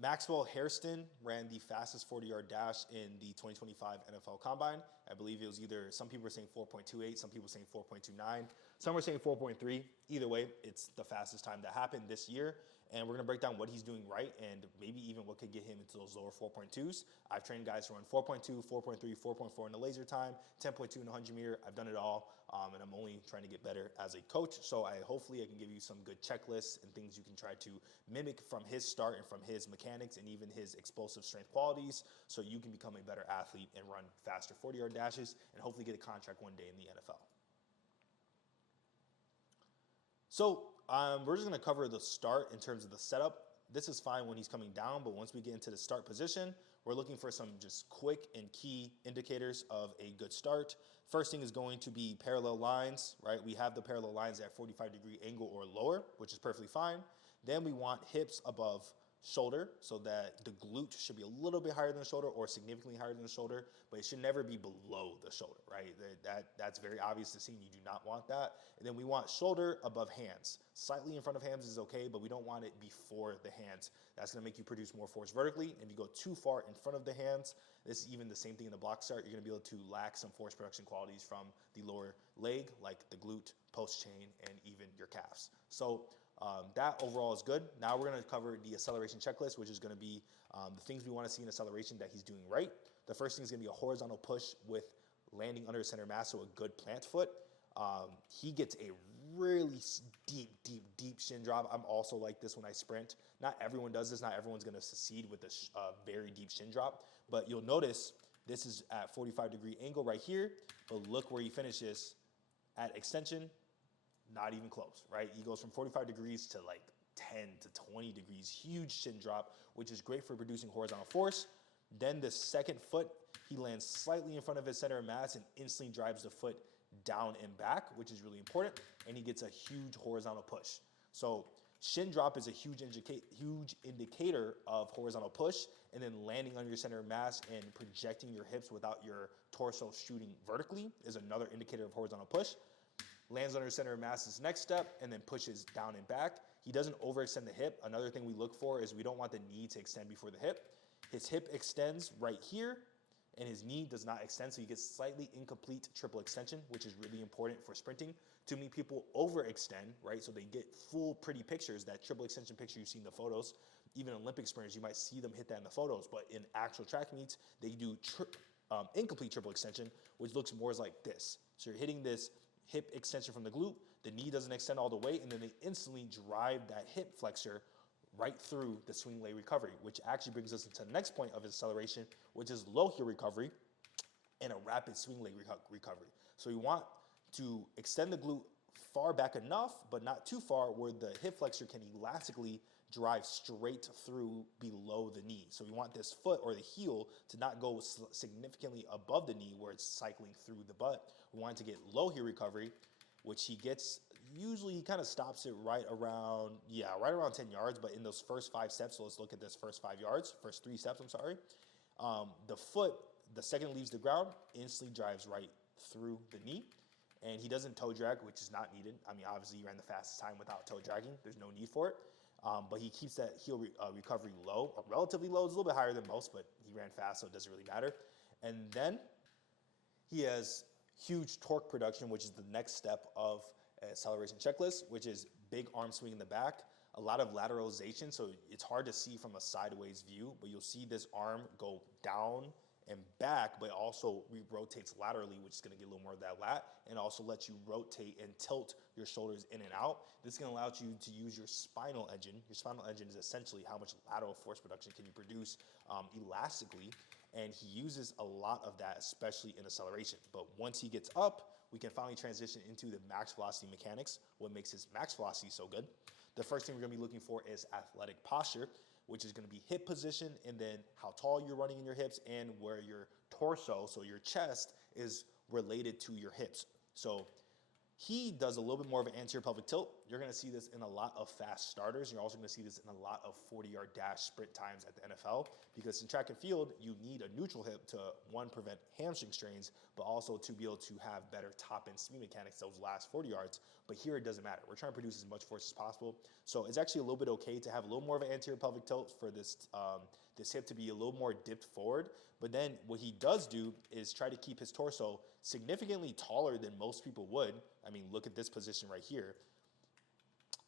Maxwell Hairston ran the fastest 40-yard dash in the 2025 NFL Combine. I believe it was either, some people were saying 4.28, some people were saying 4.29, some were saying 4.3. Either way, it's the fastest time that happened this year. And we're going to break down what he's doing right and maybe even what could get him into those lower 4.2s. I've trained guys to run 4.2, 4.3, 4.4 in the laser time, 10.2 in the 100 meter. I've done it all, and I'm only trying to get better as a coach. So hopefully I can give you some good checklists and things you can try to mimic from his start and from his mechanics and even his explosive strength qualities, so you can become a better athlete and run faster 40-yard dashes and hopefully get a contract one day in the NFL. So we're just going to cover the start in terms of the setup. This is fine when he's coming down, but once we get into the start position, we're looking for some just quick and key indicators of a good start. First thing is going to be parallel lines, right? We have the parallel lines at 45-degree angle or lower, which is perfectly fine. Then we want hips above shoulder, so that the glute should be a little bit higher than the shoulder or significantly higher than the shoulder, but it should never be below the shoulder, right? That's very obvious to see, and you do not want that. And then we want shoulder above hands. Slightly in front of hands is okay, but we don't want it before the hands. That's going to make you produce more force vertically. And if you go too far in front of the hands, this is even the same thing in the block start, you're going to be able to lack some force production qualities from the lower leg, like the glute, post chain, and even your calves. So that overall is good. Now we're going to cover the acceleration checklist, which is going to be the things we want to see in acceleration that he's doing right. The first thing is going to be a horizontal push with landing under center mass, so a good plant foot. He gets a really deep shin drop. I'm also like this when I sprint. Not everyone does this. Not everyone's going to succeed with this very deep shin drop. But you'll notice this is at 45-degree angle right here. But look where he finishes at extension. Not even close, right? He goes from 45 degrees to like 10 to 20 degrees, huge shin drop, which is great for producing horizontal force. Then the second foot, he lands slightly in front of his center of mass and instantly drives the foot down and back, which is really important. And he gets a huge horizontal push. So shin drop is a huge indicator of horizontal push, and then landing under your center of mass and projecting your hips without your torso shooting vertically is another indicator of horizontal push. Lands under center of mass is next step, and then pushes down and back. He doesn't overextend the hip. Another thing we look for is we don't want the knee to extend before the hip. His hip extends right here, and his knee does not extend, so he gets slightly incomplete triple extension, which is really important for sprinting. Too many people overextend, right? So they get full pretty pictures, that triple extension picture you see in the photos. Even Olympic sprinters, you might see them hit that in the photos, but in actual track meets, they do incomplete triple extension, which looks more like this. So you're hitting this hip extension from the glute, the knee doesn't extend all the way, and then they instantly drive that hip flexor right through the swing leg recovery, which actually brings us into the next point of acceleration, which is low heel recovery and a rapid swing leg recovery. So you want to extend the glute far back enough, but not too far, where the hip flexor can elastically drive straight through below the knee. So we want this foot or the heel to not go significantly above the knee where it's cycling through the butt. We want it to get low heel recovery, which he gets, usually he kind of stops it right around 10 yards, but in those first 5 steps, so let's look at this first 3 steps, I'm sorry. The foot, the second it leaves the ground, instantly drives right through the knee. And he doesn't toe drag, which is not needed. I mean, obviously, he ran the fastest time without toe dragging. There's no need for it. But he keeps that heel recovery low, or relatively low. It's a little bit higher than most, but he ran fast, so it doesn't really matter. And then he has huge torque production, which is the next step of acceleration checklist, which is big arm swing in the back, a lot of lateralization. So it's hard to see from a sideways view, but you'll see this arm go down and back, but also rotates laterally, which is going to get a little more of that lat, and also lets you rotate and tilt your shoulders in and out. This is going to allow you to use your spinal engine. Your spinal engine is essentially how much lateral force production can you produce elastically, and he uses a lot of that, especially in acceleration. But once he gets up, we can finally transition into the max velocity mechanics, what makes his max velocity so good. The first thing we're going to be looking for is athletic posture, which is going to be hip position, and then how tall you're running in your hips and where your torso, so your chest, is related to your hips. So he does a little bit more of an anterior pelvic tilt. you're going to see this in a lot of fast starters. You're also going to see this in a lot of 40-yard dash sprint times at the NFL, because in track and field, you need a neutral hip to, one, prevent hamstring strains, but also to be able to have better top-end speed mechanics those last 40 yards. But here it doesn't matter. We're trying to produce as much force as possible. So it's actually a little bit okay to have a little more of an anterior pelvic tilt for this, this hip to be a little more dipped forward. But then what he does do is try to keep his torso significantly taller than most people would. I mean, look at this position right here.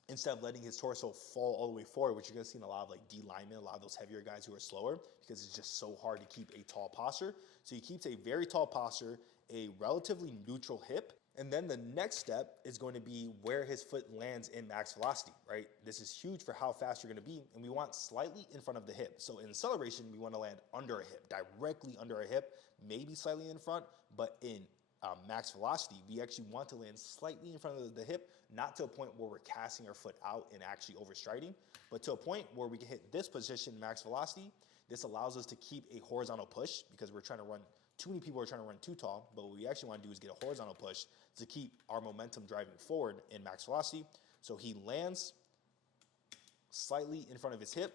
Instead of letting his torso fall all the way forward, which you're going to see in a lot of like D linemen, a lot of those heavier guys who are slower, because it's just so hard to keep a tall posture. So he keeps a very tall posture, a relatively neutral hip, and then the next step is going to be where his foot lands in max velocity, right? This is huge for how fast you're going to be, and we want slightly in front of the hip. So in acceleration, we want to land under a hip, directly under a hip, maybe slightly in front, but in max velocity, we actually want to land slightly in front of the hip, not to a point where we're casting our foot out and actually overstriding, but to a point where we can hit this position, max velocity. This allows us to keep a horizontal push, because we're trying to run, too many people are trying to run too tall, but what we actually want to do is get a horizontal push to keep our momentum driving forward in max velocity. So he lands slightly in front of his hip,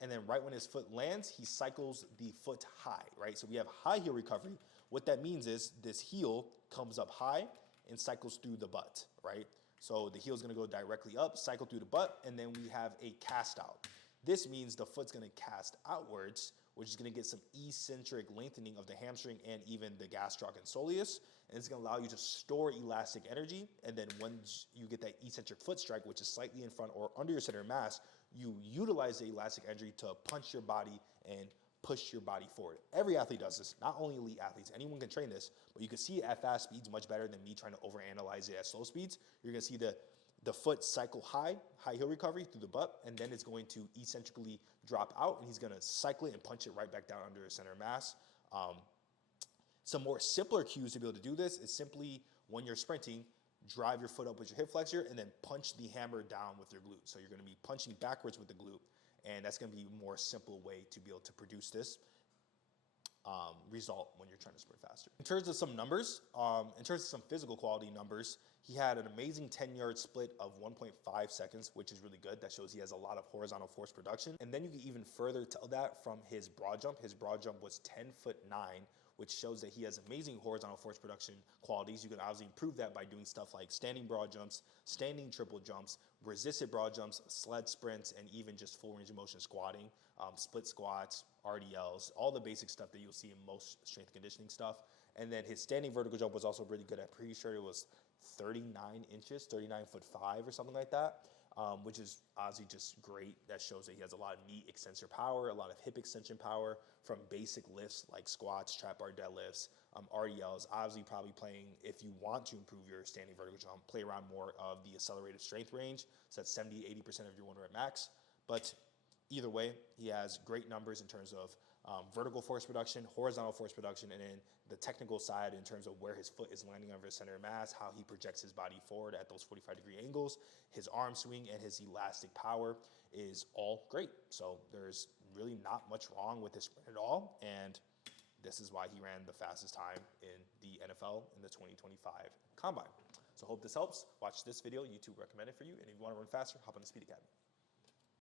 and then right when his foot lands, he cycles the foot high, right? So we have high heel recovery. What that means is this heel comes up high and cycles through the butt, right? So the heel is going to go directly up, cycle through the butt, and then we have a cast out. This means the foot's going to cast outwards, which is going to get some eccentric lengthening of the hamstring and even the gastroc and soleus, and it's going to allow you to store elastic energy. And then once you get that eccentric foot strike, which is slightly in front or under your center of mass, you utilize the elastic energy to punch your body and push your body forward. Every athlete does this, not only elite athletes. Anyone can train this, but you can see it at fast speeds much better than me trying to overanalyze it at slow speeds. You're going to see the foot cycle high heel recovery through the butt, and then it's going to eccentrically drop out, and he's going to cycle it and punch it right back down under his center of mass. Some more simpler cues to be able to do this is simply, when you're sprinting, drive your foot up with your hip flexor and then punch the hammer down with your glute. So you're going to be punching backwards with the glute, and that's going to be a more simple way to be able to produce this result when you're trying to sprint faster. In terms of some numbers, in terms of some physical quality numbers, he had an amazing 10-yard split of 1.5 seconds, which is really good. That shows he has a lot of horizontal force production. And then you can even further tell that from his broad jump. His broad jump was 10'9", which shows that he has amazing horizontal force production qualities. You can obviously improve that by doing stuff like standing broad jumps, standing triple jumps, resisted broad jumps, sled sprints, and even just full range of motion squatting, split squats, RDLs, all the basic stuff that you'll see in most strength and conditioning stuff. And then his standing vertical jump was also really good. I'm pretty sure it was 39 inches, 39'5" or something like that, which is obviously just great. That shows that he has a lot of knee extensor power, a lot of hip extension power from basic lifts like squats, trap bar deadlifts, RDLs. Obviously probably playing, if you want to improve your standing vertical jump, play around more of the accelerated strength range. So that's 70-80% of your 1 rep max. But either way, he has great numbers in terms of vertical force production, horizontal force production, and then the technical side in terms of where his foot is landing over his center of mass, how he projects his body forward at those 45-degree angles, his arm swing, and his elastic power is all great. So there's really not much wrong with this sprint at all, and this is why he ran the fastest time in the NFL in the 2025 Combine. So hope this helps. Watch this video. YouTube recommended for you, and if you want to run faster, hop on the Speed Academy.